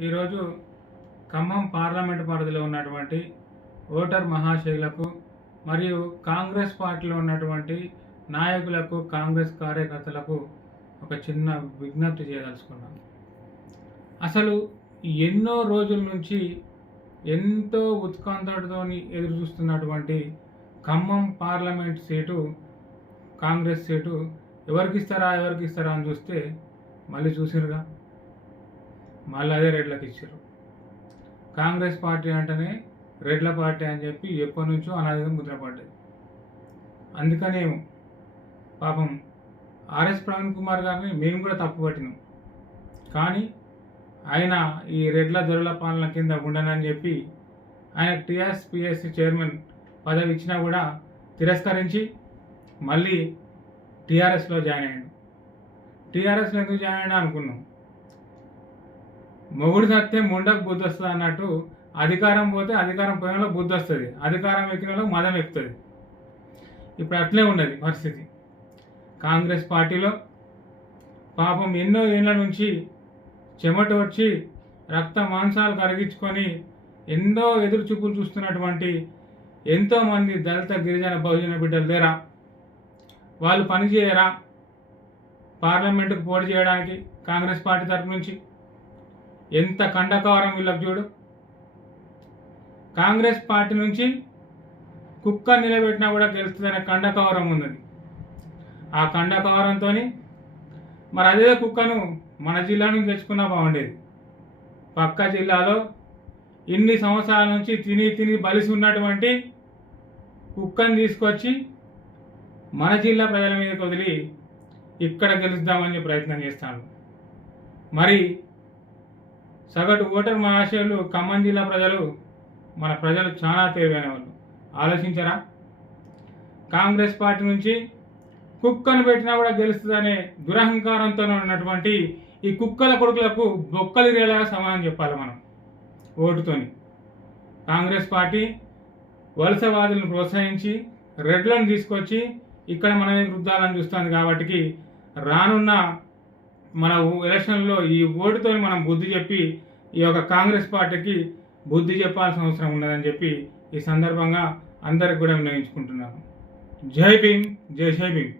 ఈరోజు ఖమ్మం పార్లమెంటు పరిధిలో ఉన్నటువంటి ఓటర్ మహాశైలకు మరియు కాంగ్రెస్ పార్టీలో ఉన్నటువంటి నాయకులకు కాంగ్రెస్ కార్యకర్తలకు ఒక చిన్న విజ్ఞప్తి చేయదలుచుకున్నాం అసలు ఎన్నో రోజుల నుంచి ఎంతో ఉత్కంఠతో ఎదురు చూస్తున్నటువంటి Khammam parliament seat Congress seat ఎవరికి ఇస్తారా ఎవరికి ఇస్తారా అని చూస్తే మళ్ళీ చూసిరుగా మళ్ళీ అదే రెడ్లకు ఇచ్చారు. కాంగ్రెస్ పార్టీ అంటేనే రెడ్ల పార్టీ అని చెప్పి ఎప్పటి నుంచో అనాదిగా ముద్రపడ్డది అందుకనేమో పాపం ఆర్ఎస్ ప్రవీణ్ కుమార్ గారిని మేము కూడా తప్పు పట్టినాం. కానీ ఆయన ఈ రెడ్ల దొరల పాలన కింద ఉండనని చెప్పి ఆయన టీఆర్ఎస్ చైర్మన్ పదవి ఇచ్చినా కూడా తిరస్కరించి మళ్ళీ టీఆర్ఎస్లో జాయిన్ అయ్యాడు. టీఆర్ఎస్లో ఎందుకు జాయిన్ అయినా అనుకున్నాం. మొగుడు చస్తే ముండకు బుద్ధి వస్తుంది అన్నట్టు అధికారం పోతే అధికారం పోయినలో బుద్ధి వస్తుంది అధికారం ఎక్కిన మదం ఎక్కుతుంది. ఇప్పుడు అట్లే ఉన్నది పరిస్థితి. కాంగ్రెస్ పార్టీలో పాపం ఎన్నో ఏళ్ళ నుంచి చెమట వచ్చి రక్త మాంసాలు కరిగించుకొని ఎన్నో ఎదురు చూపులు చూస్తున్నటువంటి ఎంతోమంది దళిత గిరిజన బహుజన బిడ్డలు లేరా? వాళ్ళు పనిచేయరా పార్లమెంటుకు పోటీ చేయడానికి కాంగ్రెస్ పార్టీ తరపు నుంచి ఎంత కండకారం వీళ్ళకి చూడు. కాంగ్రెస్ పార్టీ నుంచి కుక్క నిలబెట్టినా కూడా గెలుస్తుందనే కండకవరం ఉన్నది. ఆ కండకవరంతో మరి అదే కుక్కను మన జిల్లా నుంచి తెచ్చుకున్నా బాగుండేది. పక్క జిల్లాలో ఇన్ని సంవత్సరాల నుంచి తిని తిని బలిసి ఉన్నటువంటి కుక్కను తీసుకొచ్చి మన జిల్లా ప్రజల మీదకి వదిలి ఇక్కడ గెలుద్దామని ప్రయత్నం చేస్తాను. మరి సగటు ఓటర్ మహాశయులు ఖమ్మం జిల్లా ప్రజలు మన ప్రజలు చాలా తెలివైన వాళ్ళు ఆలోచించరా? కాంగ్రెస్ పార్టీ నుంచి కుక్కను పెట్టినా కూడా గెలుస్తుందనే దురహంకారంతో ఉన్నటువంటి ఈ కుక్కల కొడుకులకు బొక్కలు రేలాగా సమానం చెప్పాలి మనం ఓటుతోని. కాంగ్రెస్ పార్టీ వలసవాదులను ప్రోత్సహించి రెడ్లను తీసుకొచ్చి ఇక్కడ మనమే వృద్ధాలను చూస్తుంది కాబట్టి రానున్న మన ఎలక్షన్లో ఈ ఓటుతో మనం బుద్ధి చెప్పి ఈ యొక్క కాంగ్రెస్ పార్టీకి బుద్ధి చెప్పాల్సిన అవసరం ఉన్నదని చెప్పి ఈ సందర్భంగా అందరికి కూడా వినియోగించుకుంటున్నాను జై భీమ్ జై జై భీమ్.